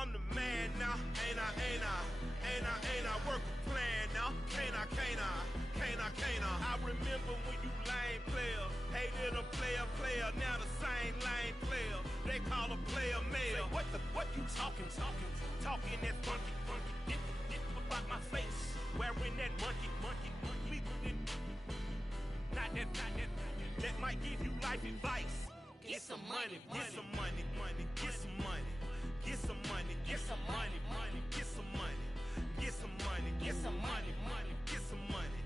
I'm the man now. Ain't I? Work a plan now. Can't I? I remember when you lame player, hated a player, now the same lame player. They call a player male. What you talking that funky, about my face, wearing that monkey. Not that, that might give you life advice. Get some money, get some money, get some money, get some money, get some money, get some money, get some money, get some money, get some money,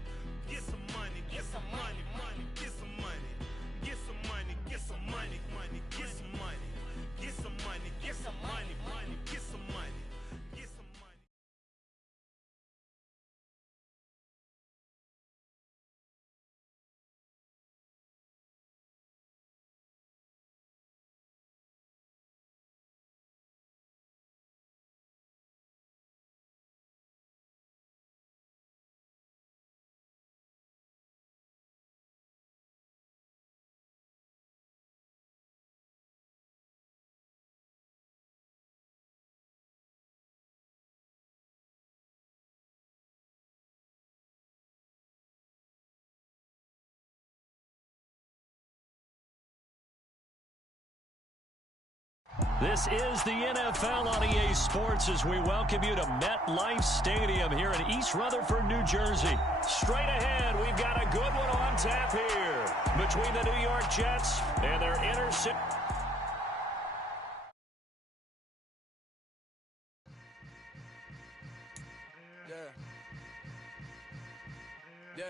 get some money, get some money, get some money, get some money, get some money, get some money, get some money, get some money, get some money. This is the NFL on EA Sports as we welcome you to MetLife Stadium here in East Rutherford, New Jersey. Straight ahead, we've got a good one on tap here between the New York Jets and their intercept. Yeah.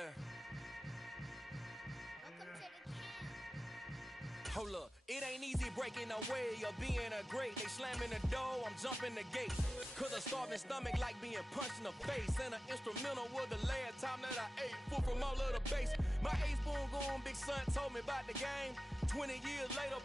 Hold up, it ain't easy breaking away or being a great. They slamming the door, I'm jumping the gate. Cause a starving stomach like being punched in the face. And an instrumental was the last time that I ate food from all of the base. My ace boom goon, big son told me about the game. 20 years later,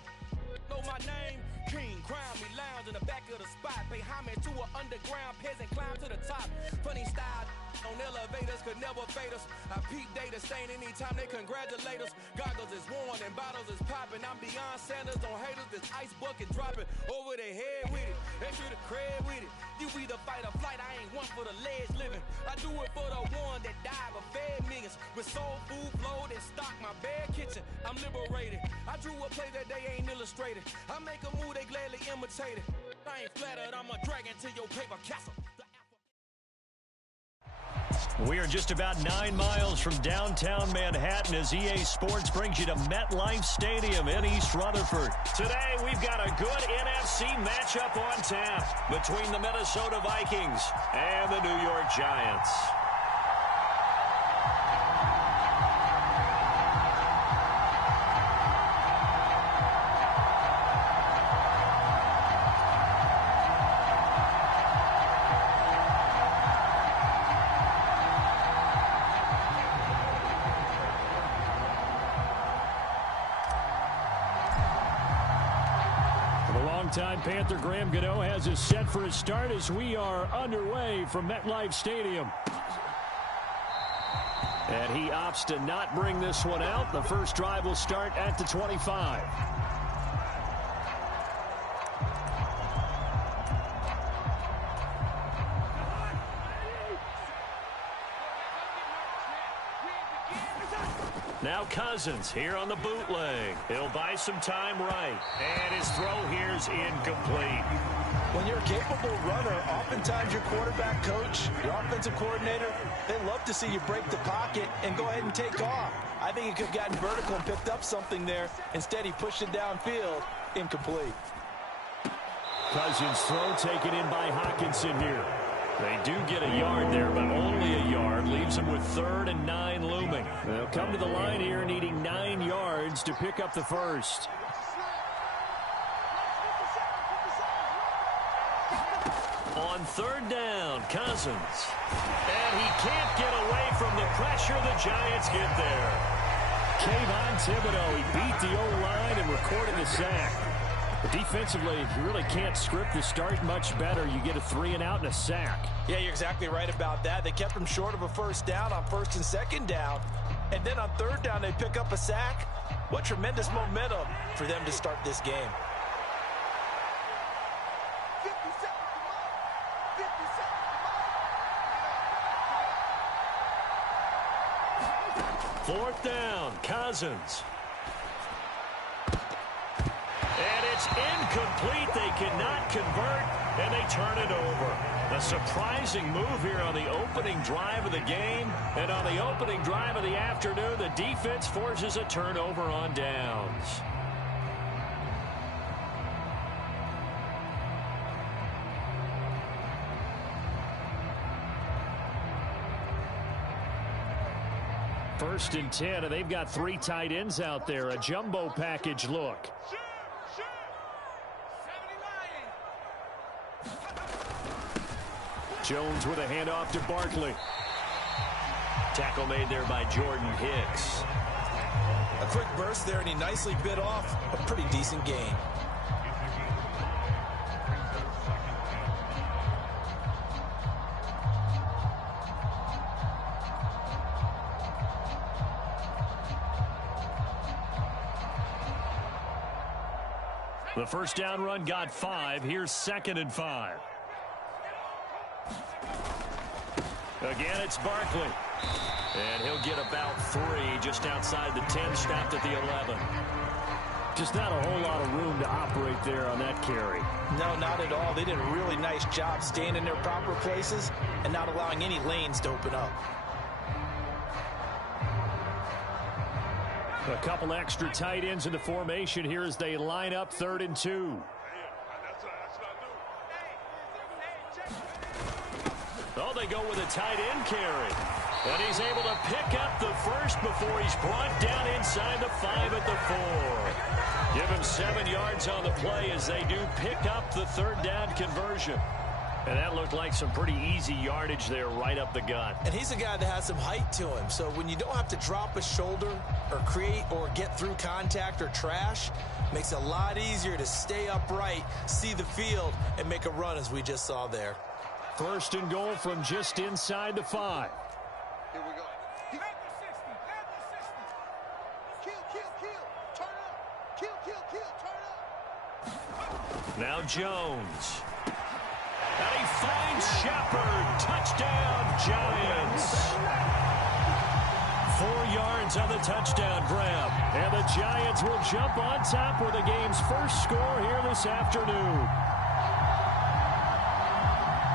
know my name. King, crown me, lounge in the back of the spot. Pay homage to an underground peasant, climb to the top. Funny style on elevators could never fade us. I peep data stain anytime they congratulate us. Goggles is worn and bottles is popping. I'm beyond Sanders on haters. This ice bucket dropping over their head with it. Extra the cred with it. You either fight or flight. I ain't one for the ledge living. I do it for the one that died but fed millions. With soul food flowed and stock my bare kitchen. I'm liberated. I drew a play that they ain't illustrated. I make a move they gladly imitated. I ain't flattered. I'm a dragon to your paper castle. We are just about 9 miles from downtown Manhattan as EA Sports brings you to MetLife Stadium in East Rutherford. Today, we've got a good NFC matchup on tap between the Minnesota Vikings and the New York Giants. Time Panther Graham Gano has us set for a start as we are underway from MetLife Stadium. And he opts to not bring this one out. The first drive will start at the 25. Now Cousins here on the bootleg. He'll buy some time right. And his throw here's incomplete. When you're a capable runner, oftentimes your quarterback coach, your offensive coordinator, they love to see you break the pocket and go ahead and take off. I think he could have gotten vertical and picked up something there. Instead, he pushed it downfield. Incomplete. Cousins' throw taken in by Hawkinson here. They do get a yard there, but only a yard. Leaves them with 3rd and 9 looming. They'll come to the line here needing 9 yards to pick up the first. On 3rd down, Cousins. And he can't get away from the pressure. The Giants get there. Kayvon Thibodeau, he beat the O-line and recorded the sack. But defensively, you really can't script the start much better. You get a 3 and out and a sack. Yeah, you're exactly right about that. They kept him short of a first down on 1st and 2nd down. And then on 3rd down, they pick up a sack. What tremendous momentum for them to start this game. Fourth down, Cousins. And it's incomplete. They cannot convert, and they turn it over. A surprising move here on the opening drive of the game. And on the opening drive of the afternoon, the defense forces a turnover on downs. First and 10, and they've got 3 tight ends out there. A jumbo package look. Jones with a handoff to Barkley. Tackle made there by Jordan Hicks. A quick burst there, and he nicely bit off a pretty decent gain. The first down run got 5. Here's 2nd and 5. Again, it's Barkley. And he'll get about 3 just outside the 10, stopped at the 11. Just not a whole lot of room to operate there on that carry. No, not at all. They did a really nice job staying in their proper places and not allowing any lanes to open up. A couple extra tight ends in the formation here as they line up 3rd and 2. Oh, they go with a tight end carry. And he's able to pick up the first before he's brought down inside the 5 at the 4. Give him 7 yards on the play as they do pick up the 3rd down conversion. And that looked like some pretty easy yardage there right up the gut. And he's a guy that has some height to him. So when you don't have to drop a shoulder or create or get through contact or trash, makes it a lot easier to stay upright, see the field, and make a run as we just saw there. First and goal from just inside the 5. Here we go. Head to 60. Kill. Turn up. Kill. Turn up. Now Jones. And he finds Shepard. Touchdown, Giants. 4 yards on the touchdown grab. And the Giants will jump on top with the game's first score here this afternoon.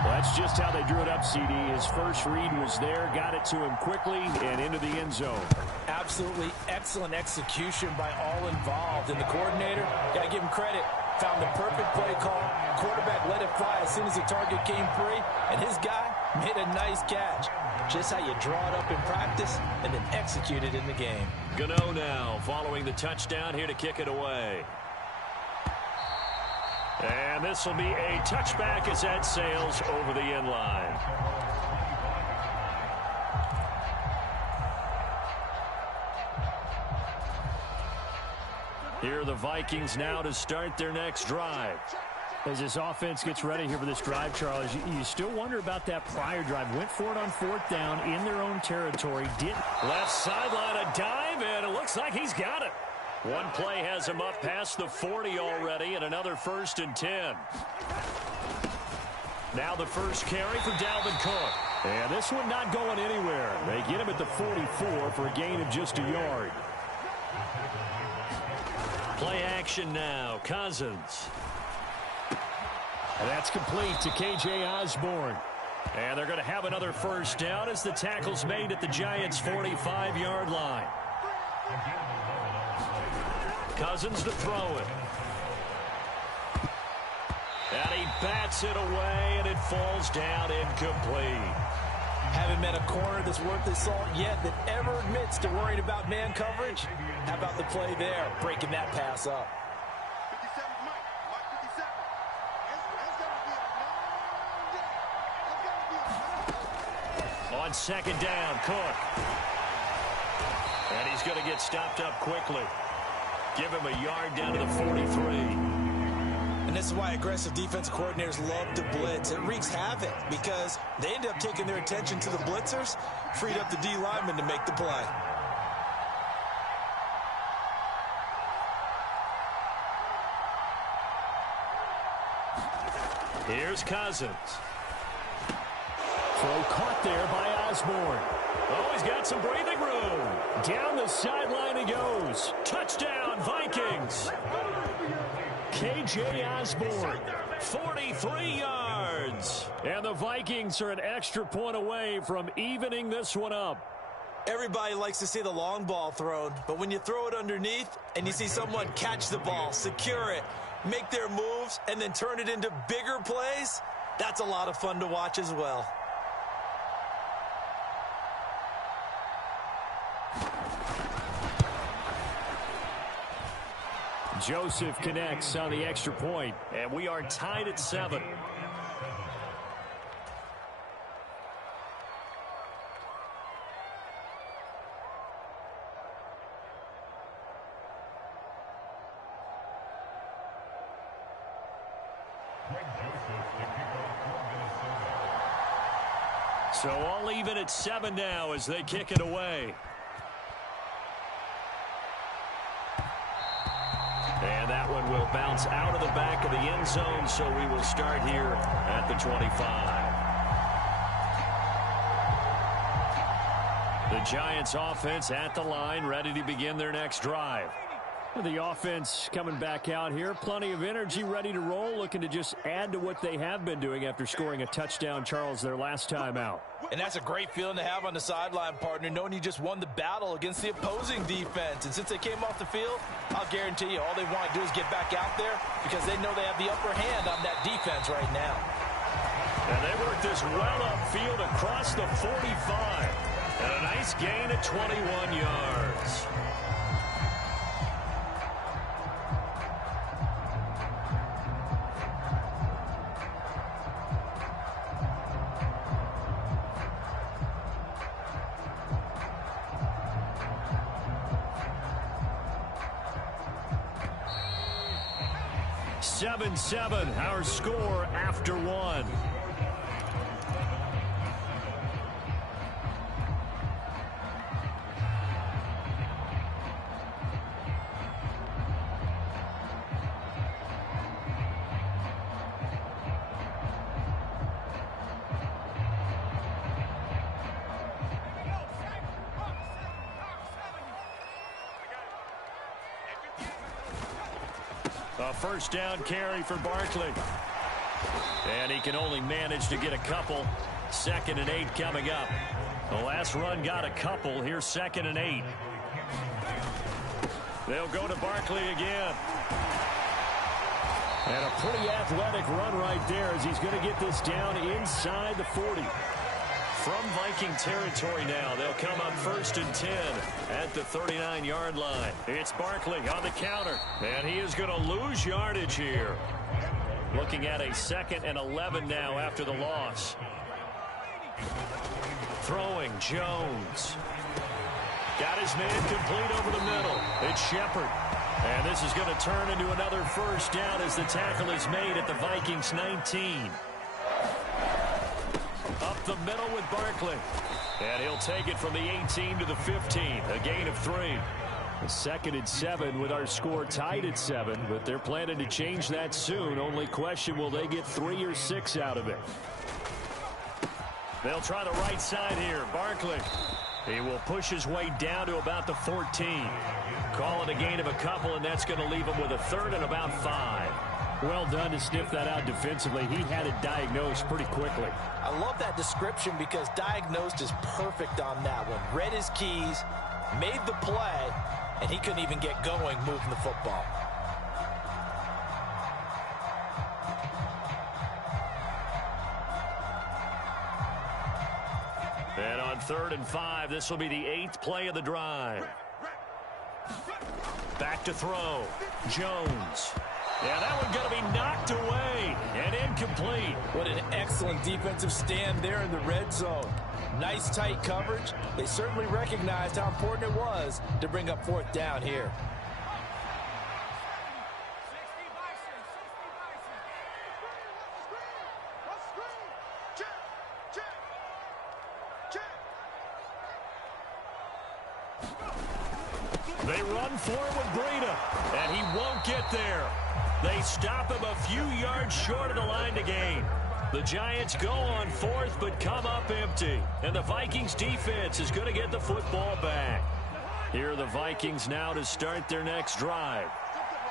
That's just how they drew it up, CD. His first read was there, got it to him quickly, and into the end zone. Absolutely excellent execution by all involved. And the coordinator, got to give him credit, found the perfect play call. Quarterback let it fly as soon as the target came free, and his guy made a nice catch. Just how you draw it up in practice and then execute it in the game. Gano now following the touchdown here to kick it away. And this will be a touchback as that sails over the end line. Here are the Vikings now to start their next drive. As this offense gets ready here for this drive, Charles, you still wonder about that prior drive. Went for it on 4th down in their own territory. Left sideline, a dive, and it looks like he's got it. One play has him up past the 40 already, and another 1st and 10. Now the first carry for Dalvin Cook. And this one not going anywhere. They get him at the 44 for a gain of just a yard. Play action now. Cousins. And that's complete to K.J. Osborne. And they're going to have another first down as the tackle's made at the Giants' 45-yard line. Cousins to throw it. And he bats it away, and it falls down incomplete. Haven't met a corner that's worth his salt yet that ever admits to worrying about man coverage. How about the play there, breaking that pass up? 57, Mike 57. It's gonna be a long day. On 2nd down, Cook. And he's going to get stopped up quickly. Give him a yard down to the 43. And this is why aggressive defensive coordinators love to blitz. It wreaks havoc because they end up taking their attention to the blitzers, freed up the D lineman to make the play. Here's Cousins. Throw caught there by Osborne. Oh, he's got some breathing room. Down the sideline he goes. Touchdown, Vikings. KJ Osborne, 43 yards. And the Vikings are an extra point away from evening this one up. Everybody likes to see the long ball thrown, but when you throw it underneath and you see someone catch the ball, secure it, make their moves, and then turn it into bigger plays, that's a lot of fun to watch as well. Joseph connects on the extra point, and we are tied at 7. So all even at 7 now as they kick it away. And that one will bounce out of the back of the end zone, so we will start here at the 25. The Giants offense at the line, ready to begin their next drive. The offense coming back out here, plenty of energy, ready to roll, looking to just add to what they have been doing after scoring a touchdown, Charles, their last time out. And that's a great feeling to have on the sideline, partner, knowing you just won the battle against the opposing defense. And since they came off the field, I'll guarantee you all they want to do is get back out there because they know they have the upper hand on that defense right now. And they work this well upfield across the 45. And a nice gain at 21 yards. Seven, our score after 1. A first down carry for Barkley. And he can only manage to get a couple. 2nd and 8 coming up. The last run got a couple. Here's 2nd and 8. They'll go to Barkley again. And a pretty athletic run right there as he's going to get this down inside the 40. From Viking territory now, they'll come up 1st and 10 at the 39-yard line. It's Barkley on the counter, and he is going to lose yardage here. Looking at a 2nd and 11 now after the loss. Throwing, Jones. Got his man complete over the middle. It's Shepard. And this is going to turn into another first down as the tackle is made at the Vikings 19. Up the middle with Barkley. And he'll take it from the 18 to the 15. A gain of 3. The 2nd and 7 with our score tied at 7. But they're planning to change that soon. Only question, will they get 3 or 6 out of it? They'll try the right side here. Barkley. He will push his way down to about the 14. Call it a gain of a couple, and that's going to leave him with a 3rd and about 5. Well done to sniff that out defensively. He had it diagnosed pretty quickly. I love that description because diagnosed is perfect on that one. Read his keys, made the play, and he couldn't even get going moving the football. And on 3rd and 5, this will be the 8th play of the drive. Back to throw. Jones. Yeah, that one's going to be knocked away and incomplete. What an excellent defensive stand there in the red zone. Nice tight coverage. They certainly recognized how important it was to bring up 4th down here. They run forward Breida, and he won't get there. They stop him a few yards short of the line to gain. The Giants go on 4th, but come up empty. And the Vikings defense is going to get the football back. Here are the Vikings now to start their next drive.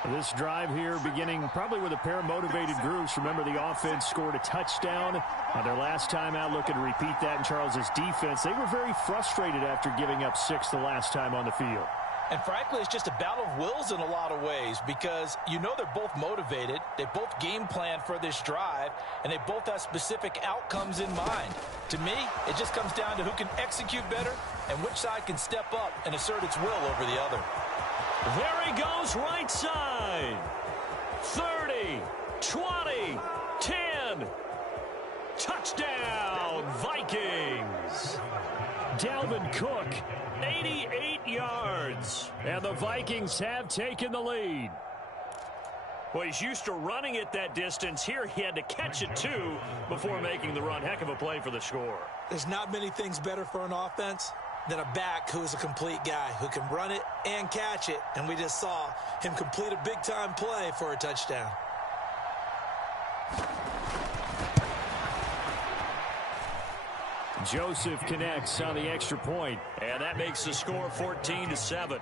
This drive here beginning probably with a pair of motivated groups. Remember, the offense scored a touchdown on their last time out. Looking to repeat that in Charles's defense. They were very frustrated after giving up 6 the last time on the field. And frankly, it's just a battle of wills in a lot of ways because you know they're both motivated. They both game plan for this drive, and they both have specific outcomes in mind. To me, it just comes down to who can execute better and which side can step up and assert its will over the other. There he goes, right side. 30, 20, 10. Touchdown, Vikings. Dalvin Cook, 88 yards. And the Vikings have taken the lead. Well, he's used to running it that distance. Here he had to catch it, too, before making the run. Heck of a play for the score. There's not many things better for an offense than a back who is a complete guy who can run it and catch it. And we just saw him complete a big-time play for a touchdown. Joseph connects on the extra point, and that makes the score 14-7.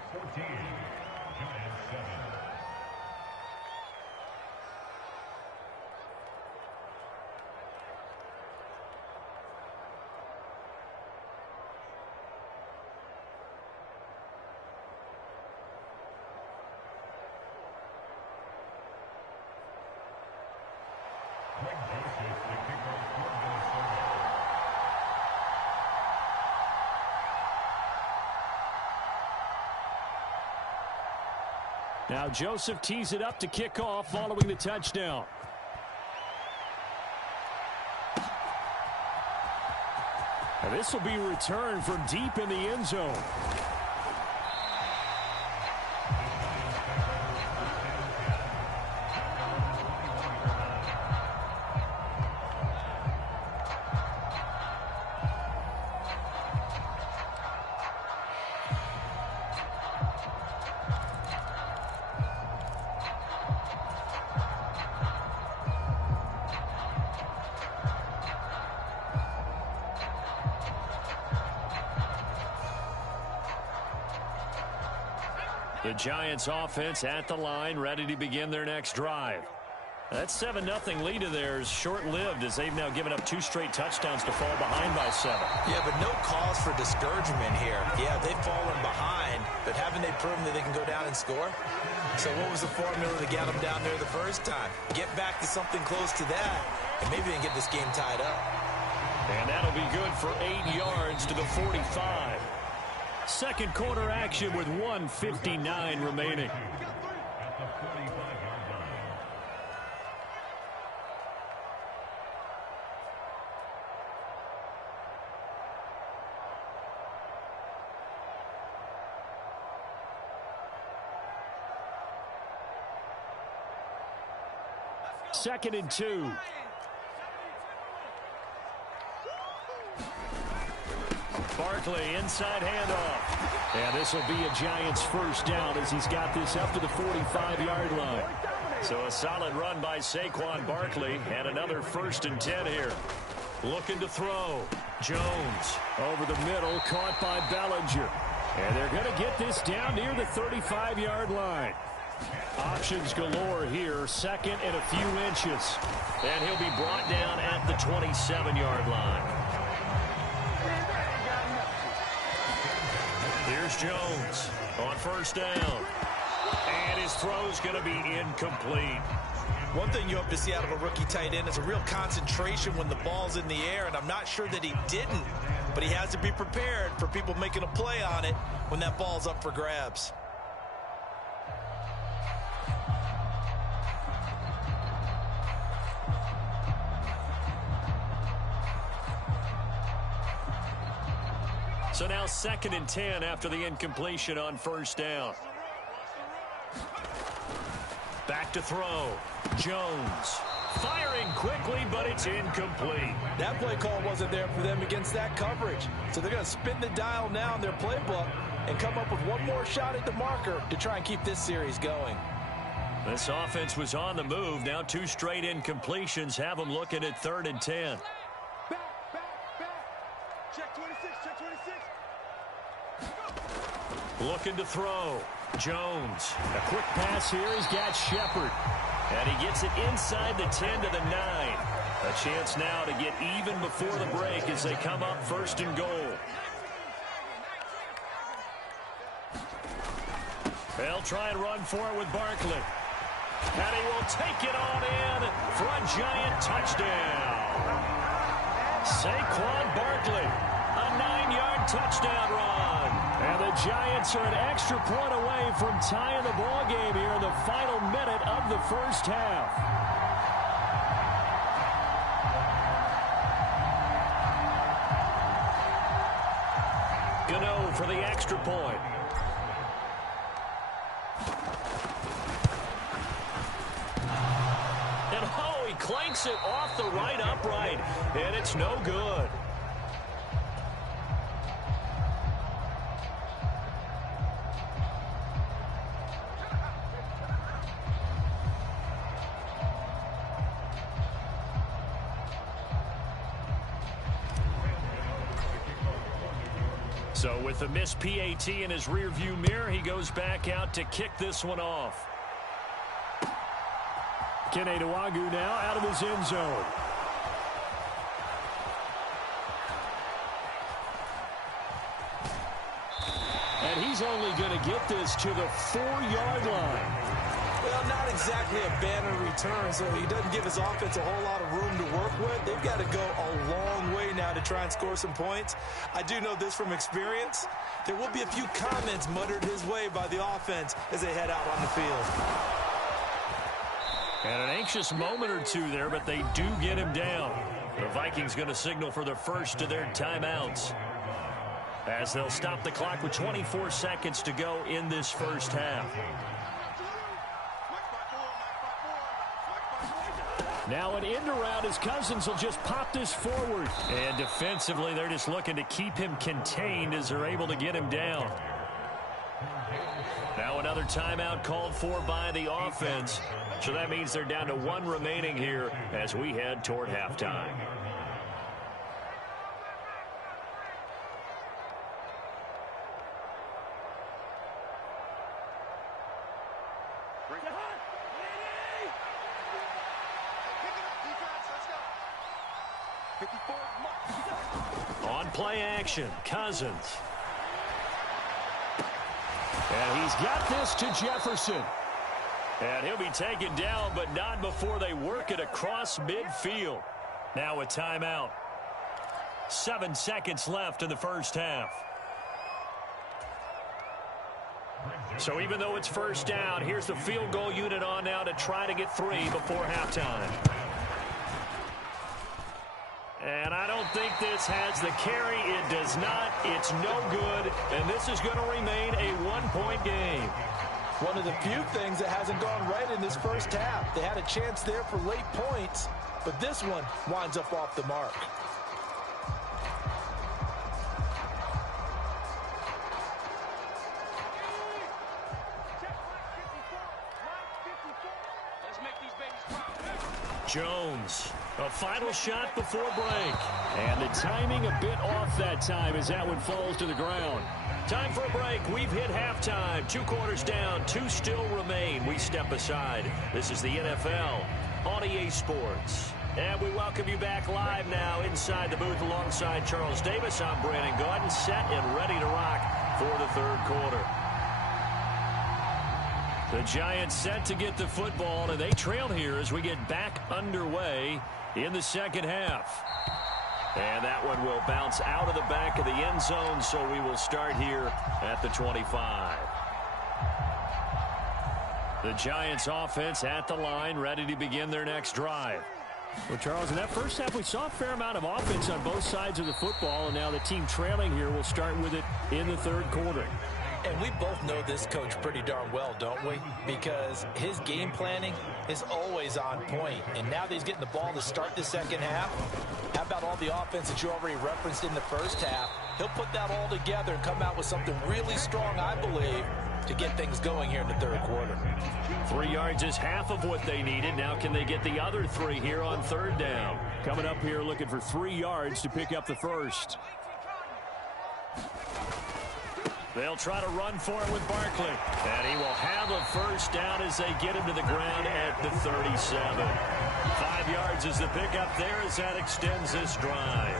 Now Joseph tees it up to kick off following the touchdown. And this will be returned from deep in the end zone. The Giants offense at the line, ready to begin their next drive. That 7-0 lead of theirs short-lived as they've now given up 2 straight touchdowns to fall behind by 7. Yeah, but no cause for discouragement here. Yeah, they've fallen behind, but haven't they proven that they can go down and score? So what was the formula to get them down there the first time? Get back to something close to that, and maybe they can get this game tied up. And that'll be good for 8 yards to the 45. Second quarter action with 1:59 remaining. Second and 2. Barkley, inside handoff. And this will be a Giants first down as he's got this up to the 45-yard line. So a solid run by Saquon Barkley and another 1st and 10 here. Looking to throw. Jones over the middle, caught by Bellinger. And they're going to get this down near the 35-yard line. Options galore here, second and a few inches. And he'll be brought down at the 27-yard line. Here's Jones on first down. And his throw's going to be incomplete. One thing you hope to see out of a rookie tight end is a real concentration when the ball's in the air, and I'm not sure that he didn't, but he has to be prepared for people making a play on it when that ball's up for grabs. So now 2nd and 10 after the incompletion on first down. Back to throw. Jones firing quickly, but it's incomplete. That play call wasn't there for them against that coverage. So they're going to spin the dial now in their playbook and come up with one more shot at the marker to try and keep this series going. This offense was on the move. Now 2 straight incompletions have them looking at 3rd and 10. Check 26, check 26. Looking to throw. Jones. A quick pass here. He's got Shepard. And he gets it inside the 10 to the 9. A chance now to get even before the break as they come up first and goal. They'll try and run for it with Barkley. And he will take it on in for a Giant touchdown. Saquon Barkley, a 9-yard touchdown run. And the Giants are an extra point away from tying the ball game here in the final minute of the first half. Gano for the extra point. And oh, he clanks it off the right upright, and it's no good. So with the missed PAT in his rearview mirror, he goes back out to kick this one off. Kene Nwangwu now out of his end zone. And he's only going to get this to the 4-yard line. Well, not exactly a banner return, so he doesn't give his offense a whole lot of room to work with. They've got to go a long way now to try and score some points. I do know this from experience. There will be a few comments muttered his way by the offense as they head out on the field. And an anxious moment or two there, but they do get him down. The Vikings going to signal for the first of their timeouts, as they'll stop the clock with 24 seconds to go in this first half. Now an end around as Cousins will just pop this forward. And defensively, they're just looking to keep him contained as they're able to get him down. Now another timeout called for by the offense. So that means they're down to 1 remaining here as we head toward halftime. On play action, Cousins. And he's got this to Jefferson. And he'll be taken down, but not before they work it across midfield. Now a timeout. 7 seconds left in the first half. So even though it's first down, here's the field goal unit on now to try to get 3 before halftime. And I don't think this has the carry. It does not. It's no good. And this is going to remain a 1-point game. One of the few things that hasn't gone right in this first half. They had a chance there for late points, but this one winds up off the mark. Jones, a final shot before break. And the timing a bit off that time as that one falls to the ground. Time for a break. We've hit halftime. 2 quarters down. 2 still remain. We step aside. This is the NFL on EA Sports. And we welcome you back live now inside the booth alongside Charles Davis. I'm Brandon Gaudin, set and ready to rock for the third quarter. The Giants set to get the football, and they trail here as we get back underway in the second half. And that one will bounce out of the back of the end zone, so we will start here at the 25. The Giants offense at the line, ready to begin their next drive. Well, Charles, in that first half, we saw a fair amount of offense on both sides of the football, and now the team trailing here will start with it in the third quarter. And we both know this coach pretty darn well, don't we? Because his game planning is always on point. And now that he's getting the ball to start the second half, how about all the offense that you already referenced in the first half? He'll put that all together and come out with something really strong, I believe, to get things going here in the third quarter. 3 yards is half of what they needed. Now can they get the other 3 here on third down? Coming up here looking for 3 yards to pick up the first. They'll try to run for it with Barkley. And he will have a first down as they get him to the ground at the 37. 5 yards is the pickup there as that extends this drive.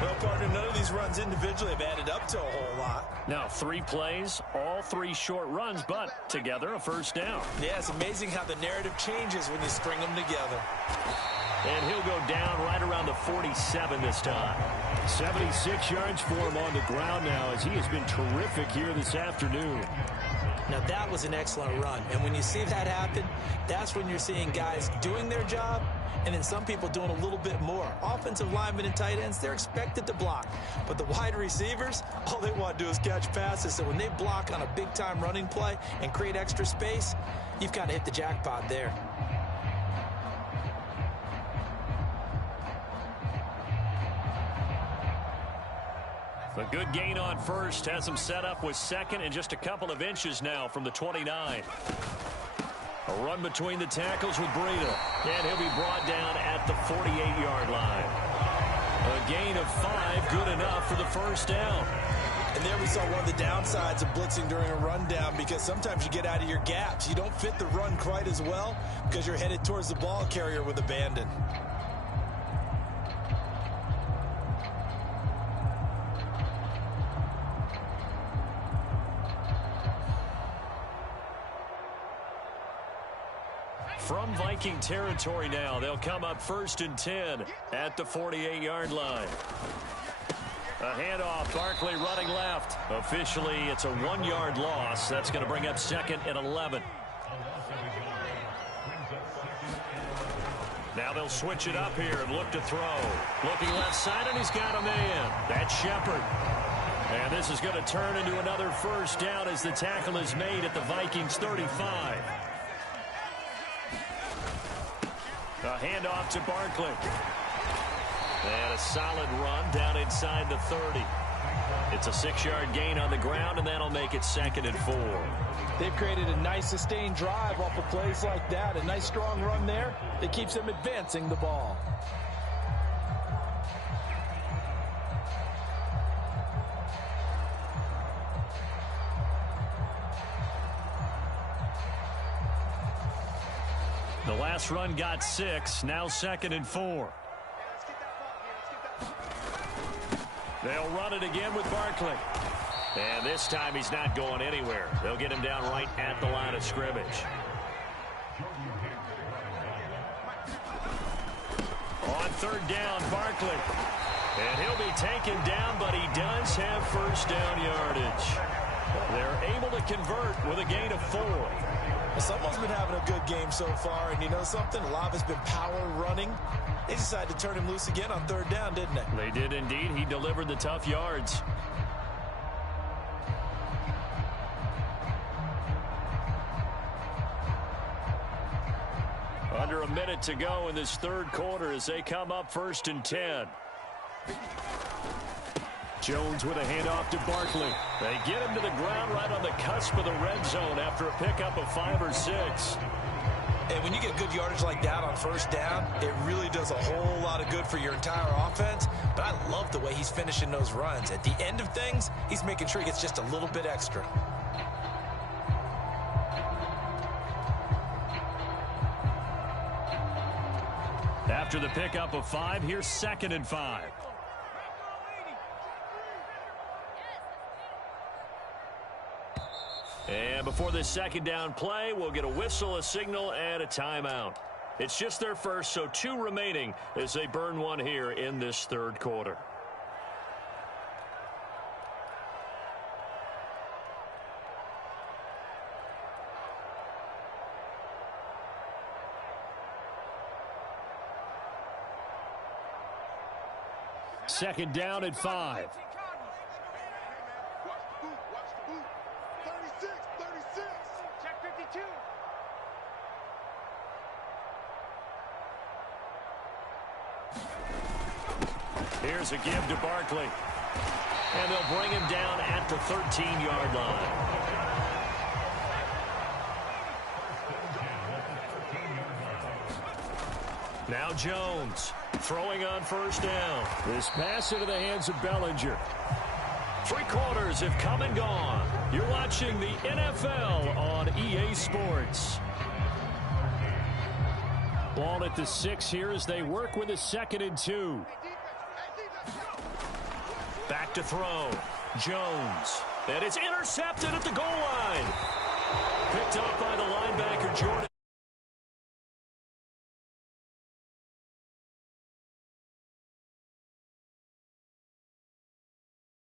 Well, partner, none of these runs individually have added up to a whole lot. Now 3 plays, all 3 short runs, but together a first down. Yeah, it's amazing how the narrative changes when you string them together. And he'll go down right around the 47 this time. 76 yards for him on the ground now as he has been terrific here this afternoon. Now, that was an excellent run. And when you see that happen, that's when you're seeing guys doing their job and then some people doing a little bit more. Offensive linemen and tight ends, they're expected to block. But the wide receivers, all they want to do is catch passes. So when they block on a big-time running play and create extra space, you've kind of hit the jackpot there. A good gain on first has him set up with second and just a couple of inches now from the 29. A run between the tackles with Breida. And he'll be brought down at the 48-yard line. A gain of 5, good enough for the first down. And there we saw one of the downsides of blitzing during a rundown, because sometimes you get out of your gaps. You don't fit the run quite as well because you're headed towards the ball carrier with abandon. From Viking territory now, they'll come up 1st and 10 at the 48-yard line. A handoff, Barkley running left. Officially, it's a 1-yard loss. That's going to bring up 2nd and 11. Now they'll switch it up here and look to throw. Looking left side, and he's got a man. That's Shepard. And this is going to turn into another first down as the tackle is made at the Vikings 35. A handoff to Barkley. And a solid run down inside the 30. It's a 6-yard gain on the ground, and that'll make it 2nd and 4. They've created a nice sustained drive off of plays like that. A nice strong run there that keeps them advancing the ball. The last run got 6, now 2nd and 4. They'll run it again with Barkley. And this time he's not going anywhere. They'll get him down right at the line of scrimmage. On 3rd down, Barkley. And he'll be taken down, but he does have first down yardage. They're able to convert with a gain of 4. Someone's been having a good game so far, and you know something? A lot of it's been power running. They decided to turn him loose again on 3rd down, didn't they? They did indeed. He delivered the tough yards. Under a minute to go in this 3rd quarter as they come up 1st and 10. Jones with a handoff to Barkley. They get him to the ground right on the cusp of the red zone after a pickup of 5 or 6. And when you get good yardage like that on 1st down, it really does a whole lot of good for your entire offense. But I love the way he's finishing those runs. At the end of things, he's making sure he gets just a little bit extra. After the pickup of 5, here's 2nd and 5. And before this 2nd down play, we'll get a whistle, a signal, and a timeout. It's just their first, so 2 remaining as they burn one here in this 3rd quarter. Second down at 5. Here's a give to Barkley. And they'll bring him down at the 13-yard line. Now Jones throwing on 1st down. This pass into the hands of Bellinger. Three quarters have come and gone. You're watching the NFL on EA Sports. Ball at the 6 here as they work with a 2nd and 2. Back to throw. Jones. And it's intercepted at the goal line. Picked up by the linebacker, Jordan